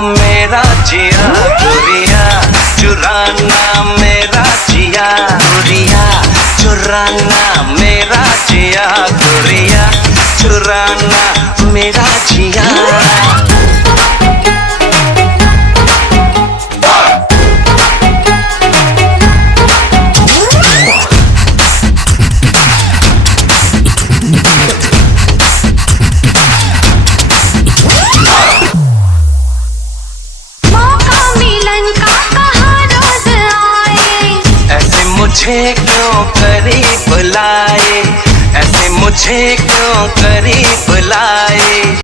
मेरा जिया गोरिया, चुराना मेरा जिया गोरिया, चुराना मेरा जिया गोरिया, चुराना मेरा जिया। मुझे क्यों करीब लाए, ऐसे मुझे क्यों करीब लाए।